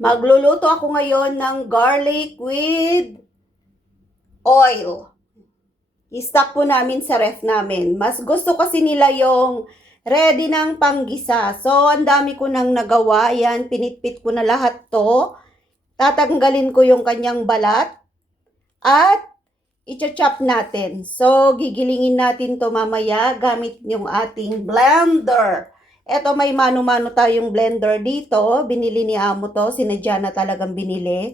Magluluto ako ngayon ng garlic with oil. I-stock po namin sa ref namin. Mas gusto kasi nila yung ready ng panggisa. So, ang dami ko nang nagawa. Yan, pinitpit ko na lahat to. Tatanggalin ko yung kanyang balat. At i-chop natin. So, gigilingin natin to mamaya gamit yung ating blender. Eto, may mano-mano tayong blender dito. Binili ni Amo to. Sinadya na talagang binili.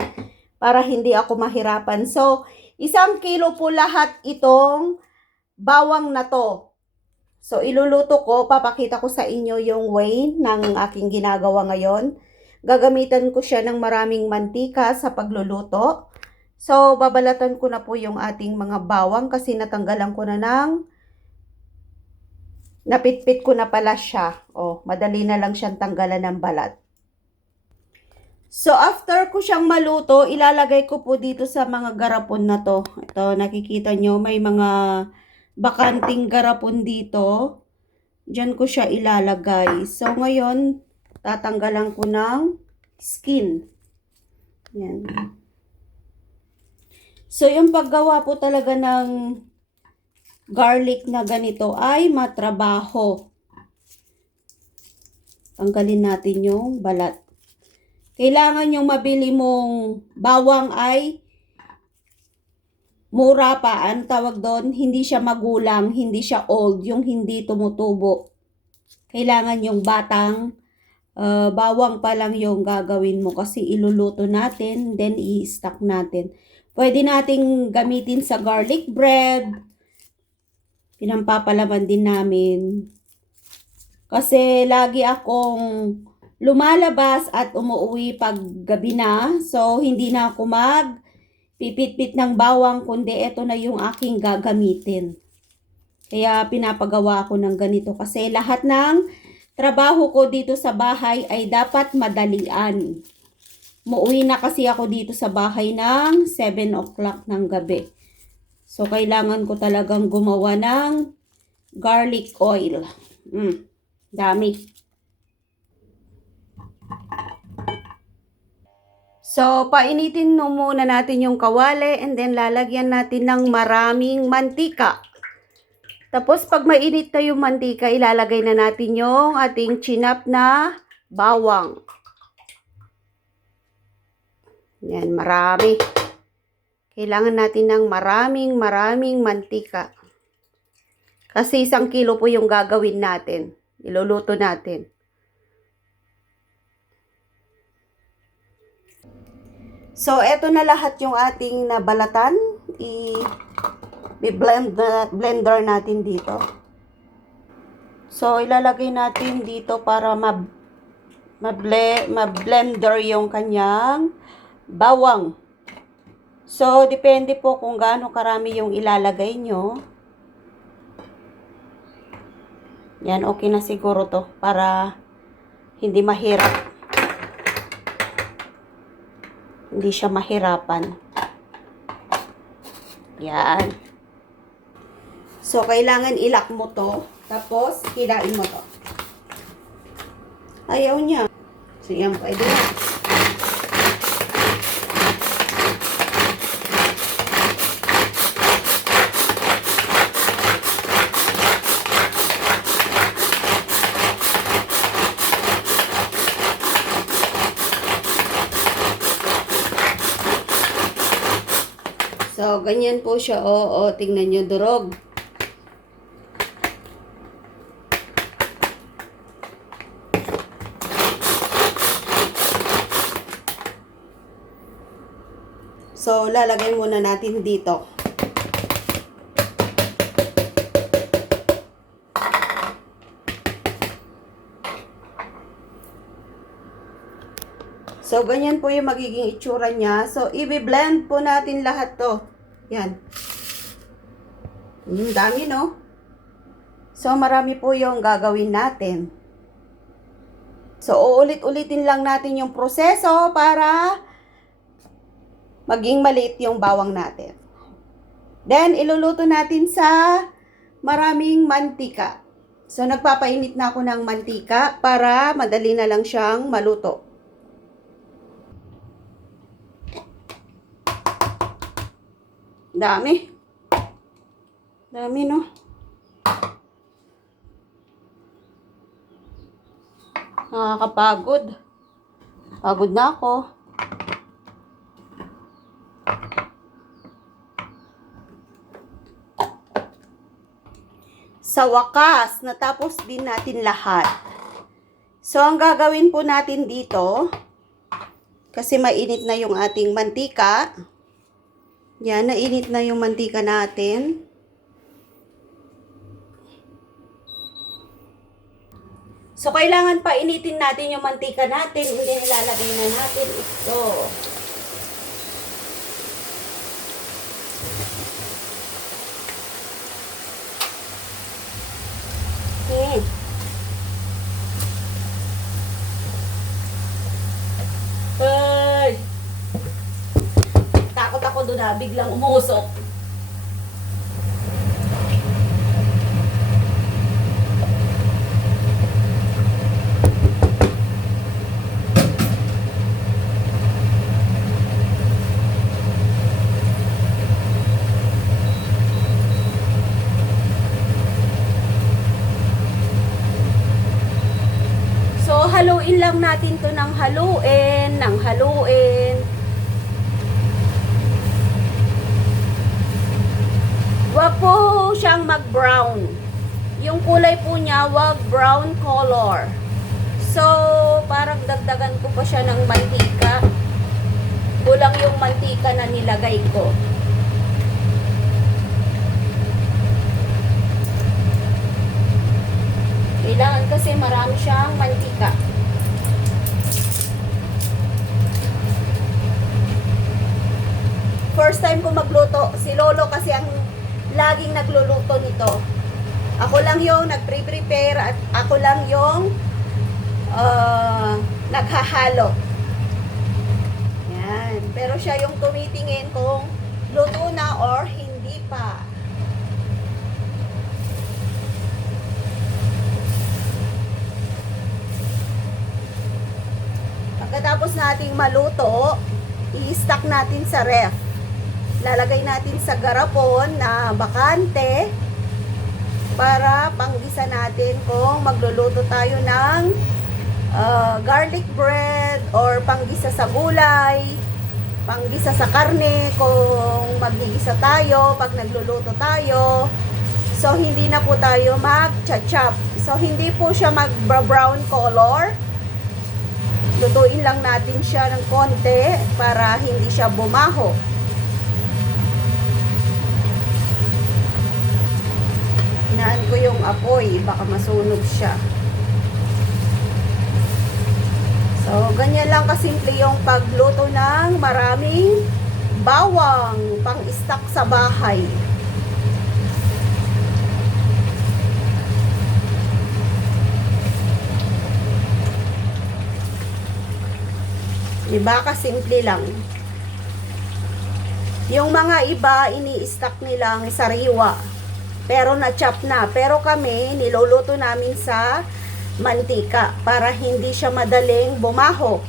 Para hindi ako mahirapan. So, 1 kilo po lahat itong bawang na to. So, iluluto ko. Papakita ko sa inyo yung way ng aking ginagawa ngayon. Gagamitan ko siya ng maraming mantika sa pagluluto. So, babalatan ko na po yung ating mga bawang kasi natanggalan ko na napitpit ko na pala siya. Oh, madali na lang siyang tanggalan ng balat. So, after ko siyang maluto, ilalagay ko po dito sa mga garapon na to. Ito, nakikita nyo, may mga bakanting garapon dito. Diyan ko siya ilalagay. So, ngayon, tatanggalan ko ng skin. Yan. So, yung paggawa po talaga ng garlic na ganito ay matrabaho. Tanggalin natin yung balat. Kailangan yung mabili mong bawang ay mura pa. Ang tawag doon, hindi siya magulang, hindi siya old, yung hindi tumutubo. Kailangan yung batang bawang pa lang yung gagawin mo kasi iluluto natin, then i-stock natin. Pwede nating gamitin sa garlic bread. Pinampapalaman din namin. Kasi lagi akong lumalabas at umuwi pag gabi na. So, hindi na ako magpipit-pit ng bawang, kundi ito na yung aking gagamitin. Kaya pinapagawa ako ng ganito. Kasi lahat ng trabaho ko dito sa bahay ay dapat madalian. Muuwi na kasi ako dito sa bahay ng 7 o'clock ng gabi. So, kailangan ko talagang gumawa ng garlic oil. Dami. So, painitin muna natin yung kawali and then lalagyan natin ng maraming mantika. Tapos, pag mainit na yung mantika, ilalagay na natin yung ating chinap na bawang. Yan, marami. Kailangan natin ng maraming mantika. Kasi 1 kilo po yung gagawin natin. Iluluto natin. So, eto na lahat yung ating nabalatan. I-blender natin dito. So, ilalagay natin dito para ma-blender yung kanyang bawang. So, depende po kung gaano karami yung ilalagay nyo. Yan, okay na siguro to para hindi mahirap. Hindi siya mahirapan. Yan. So, kailangan ilak mo to. Tapos, hilain mo to. Ayaw niya. So, yan, pwede na. So, ganyan po siya. Oo, tingnan nyo, durog. So, lalagay muna natin dito. So, ganyan po yung magiging itsura niya. So, i-blend po natin lahat to. Yan. Dami, no? So, marami po yung gagawin natin. So, uulit-ulitin lang natin yung proseso para maging maliit yung bawang natin. Then, iluluto natin sa maraming mantika. So, nagpapainit na ako ng mantika para madali na lang siyang maluto. Dami. Dami, no? Nakakapagod. Pagod na ako. Sa wakas, natapos din natin lahat. So, ang gagawin po natin dito, kasi mainit na yung ating mantika. Yan, nainit na yung mantika natin. So, kailangan pa initin natin yung mantika natin. Hindi, ilalagay na natin ito. Okay. Ay! Takot ako doon na, biglang umusok. So, haluin lang natin to ng haluin. Wag po siyang mag-brown. Yung kulay po niya, wag brown color. So, parang dagdagan ko pa siya ng mantika. Kulang yung mantika na nilagay ko. Kailangan kasi marami siyang mantika. First time ko magluto. Si Lolo kasi ang laging nagluluto nito. Ako lang yung nag-prepare at ako lang yung naghahalo. Yan. Pero siya yung tumitingin kung luto na or hindi pa. Pagkatapos nating maluto, i-stack natin sa ref. Lalagay natin sa garapon na bakante para panggisa natin kung magluluto tayo ng garlic bread or panggisa sa gulay, panggisa sa karne kung magigisa tayo pag nagluluto tayo. So, hindi na po tayo mag-chop. So, hindi po siya mag-brown color. Lutuin lang natin siya ng konti para hindi siya bumaho. Hinaan ko yung apoy, baka masunog siya. So, ganyan lang kasimple yung pagluto ng maraming bawang pang-stock sa bahay. Diba? Kasimple lang. Yung mga iba, ini-stack nilang sariwa. Pero na-chop na. Pero kami, niluluto namin sa mantika para hindi siya madaling bumaho.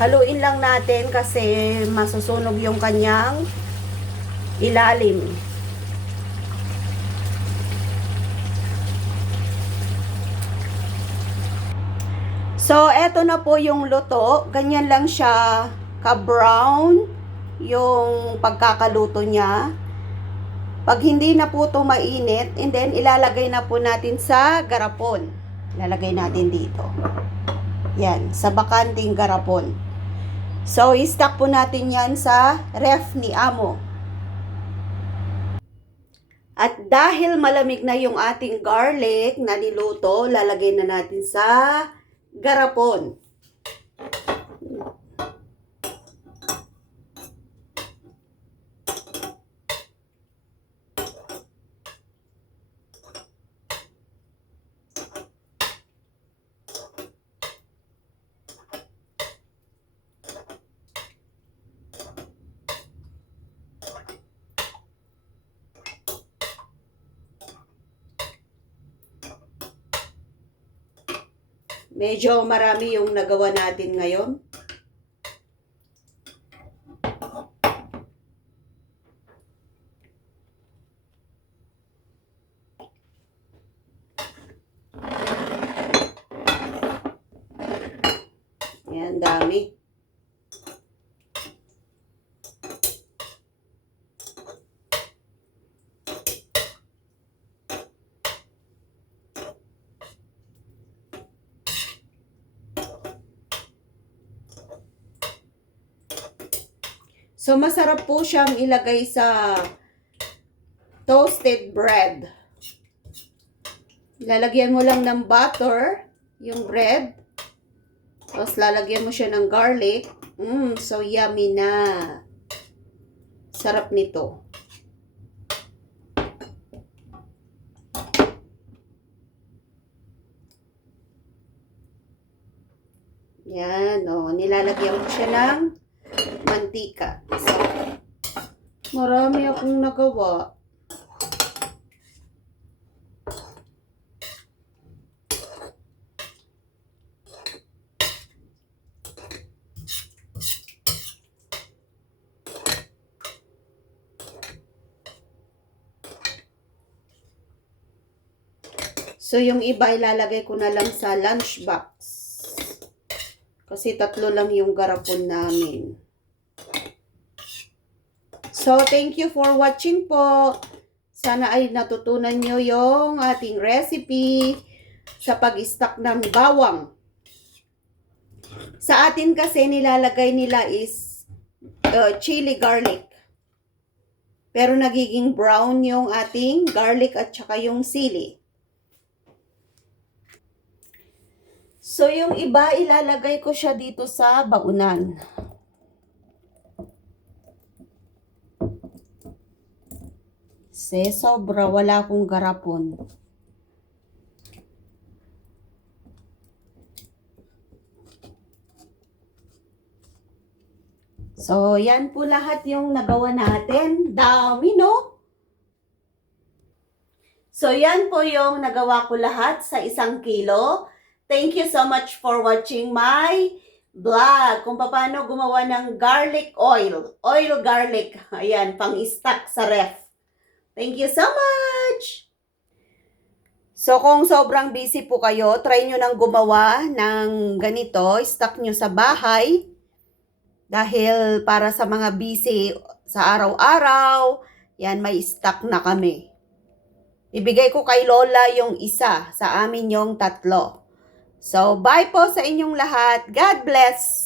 Haluin lang natin kasi masusunog yung kanyang ilalim. So, eto na po yung luto. Ganyan lang siya ka-brown yung pagkakaluto niya. Pag hindi na po ito mainit, and then ilalagay na po natin sa garapon. Ilalagay natin dito. Yan, sa bakanting garapon. So, i-stack po natin yan sa ref ni Amo. At dahil malamig na yung ating garlic na niluto, lalagay na natin sa garapon. Medyo marami yung nagawa natin ngayon. Yan, dami. So, masarap po siyang ilagay sa toasted bread. Lalagyan mo lang ng butter, yung bread. Tapos, lalagyan mo siya ng garlic. So yummy na. Sarap nito. Yan, nilalagyan ko siya ng mantika. So, marami akong nagawa. So, yung iba ilalagay ko na lang sa lunchbox. Kasi 3 lang yung garapon namin. So, thank you for watching po. Sana ay natutunan nyo yung ating recipe sa pag-stock ng bawang. Sa atin kasi nilalagay nila is chili garlic. Pero nagiging brown yung ating garlic at saka yung sili. So, yung iba, ilalagay ko siya dito sa baunan. Kasi sobra, wala akong garapon. So, yan po lahat yung nagawa natin. Dami, no? So, yan po yung nagawa ko lahat sa 1 kilo. Thank you so much for watching my vlog kung paano gumawa ng garlic oil. Oil garlic. Ayan, pang-stock sa ref. Thank you so much! So, kung sobrang busy po kayo, try nyo nang gumawa ng ganito. Stock nyo sa bahay. Dahil para sa mga busy sa araw-araw, yan, may stock na kami. Ibigay ko kay Lola yung isa, sa amin yung 3. So, bye po sa inyong lahat. God bless!